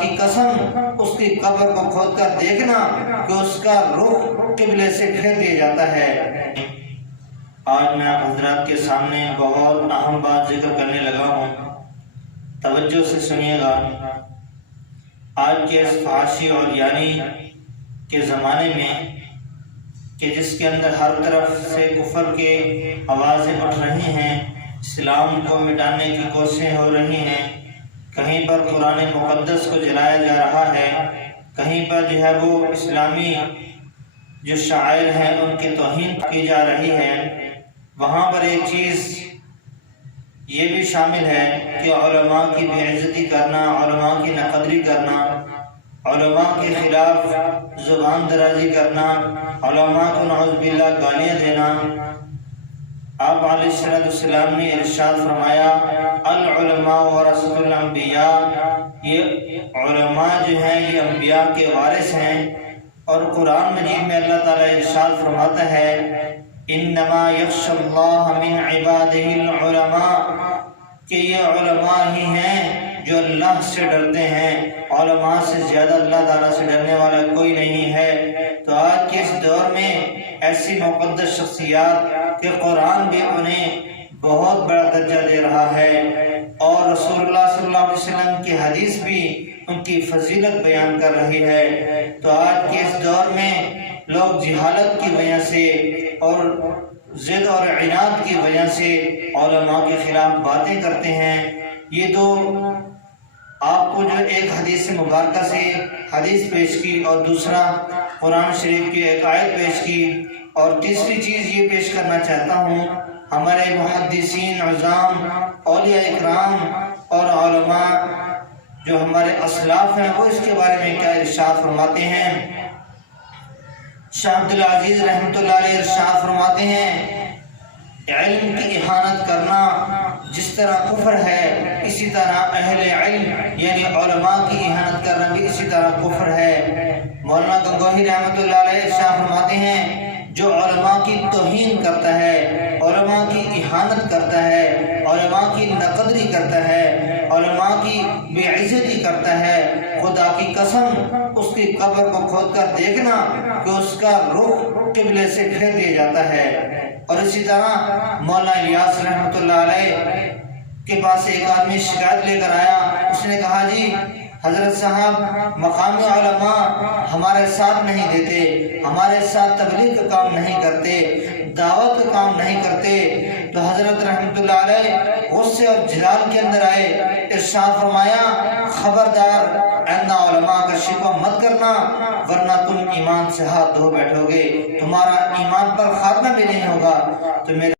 کی قسم اس کی قبر کو کھود کر دیکھنا کہ اس کا رخ قبلے سے پھیر دیا جاتا ہے۔ آج میں آپ حضرات کے سامنے بہت اہم بات ذکر کرنے لگا ہوں، توجہ سے سنیے گا۔ آج کے اس فحاشی اور یعنی کے زمانے میں کہ جس کے اندر ہر طرف سے کفر کے آوازیں اٹھ رہی ہیں، اسلام کو مٹانے کی کوششیں ہو رہی ہیں، کہیں پر قرآن مقدس کو جلایا جا رہا ہے، کہیں پر جو ہے وہ اسلامی جو شاعر ہیں ان کی توہین کی جا رہی ہے، وہاں پر ایک چیز یہ بھی شامل ہے کہ علماء کی بے عزتی کرنا، علماء کی ناقدری کرنا، علماء کے خلاف زبان درازی کرنا، علماء کو نعوذ باللہ گالیاں دینا۔ آپ علیہ السلام نے ارشاد فرمایا العلماء ورثۃ الانبیاء، یہ علماء جو ہیں یہ انبیاء کے وارث ہیں، اور قرآن مجید میں اللہ تعالیٰ ارشاد فرماتا ہے انما یخشی اللہ من عبادہ العلماء، کہ یہ علماء ہی ہیں جو اللہ سے ڈرتے ہیں، علماء سے زیادہ اللہ تعالیٰ سے ڈرنے والا کوئی نہیں ہے۔ تو آج کے اس دور میں ایسی مقدس شخصیات کہ قرآن بھی انہیں بہت بڑا درجہ دے رہا ہے، اور رسول اللہ صلی اللہ علیہ وسلم کی حدیث بھی ان کی فضیلت بیان کر رہی ہے۔ تو آج کے اس دور میں لوگ جہالت کی وجہ سے اور ضد اور عناد کی وجہ سے علماء کے خلاف باتیں کرتے ہیں۔ یہ تو آپ کو جو ایک حدیث مبارکہ سے حدیث پیش کی، اور دوسرا قرآن شریف کی ایک آیت پیش کی، اور تیسری چیز یہ پیش کرنا چاہتا ہوں، ہمارے محدثین عظام، اولیاء اکرام اور علماء جو ہمارے اسلاف ہیں وہ اس کے بارے میں کیا ارشاد فرماتے ہیں۔ شاہ عبدالعزیز رحمۃ اللہ علیہ ارشاد فرماتے ہیں علم کی اہانت کرنا جس طرح کفر ہے، اسی طرح اہل علم یعنی علماء کی اہانت کرنا بھی اسی طرح کفر ہے۔ مولانا گنگوہی رحمۃ اللہ علیہ ارشاد فرماتے ہیں جو علماء کی توہین کرتا ہے، علماء کی اہانت کرتا ہے، علماء کی ناقدری کرتا ہے، علماء کی بے عزتی کرتا ہے، خدا کی قسم اس کی قبر کو کھود کر دیکھنا کہ اس کا رخ قبلے سے پھیر دیا جاتا ہے۔ اور اسی طرح مولانا الیاس رحمۃ اللہ علیہ کے پاس ایک آدمی شکایت لے کر آیا، اس نے کہا جی حضرت صاحب مقامی علماء ہمارے ساتھ نہیں دیتے، ہمارے ساتھ تبلیغ کا کام نہیں کرتے، دعوت کا کام نہیں کرتے۔ تو حضرت رحمۃ اللہ علیہ غصے اور جلال کے اندر آئے، ارشاد فرمایا خبردار آئندہ علماء کا شکوہ مت کرنا ورنہ تم ایمان سے ہاتھ دھو بیٹھو گے، تمہارا ایمان پر خاتمہ بھی نہیں ہوگا۔ تو میرے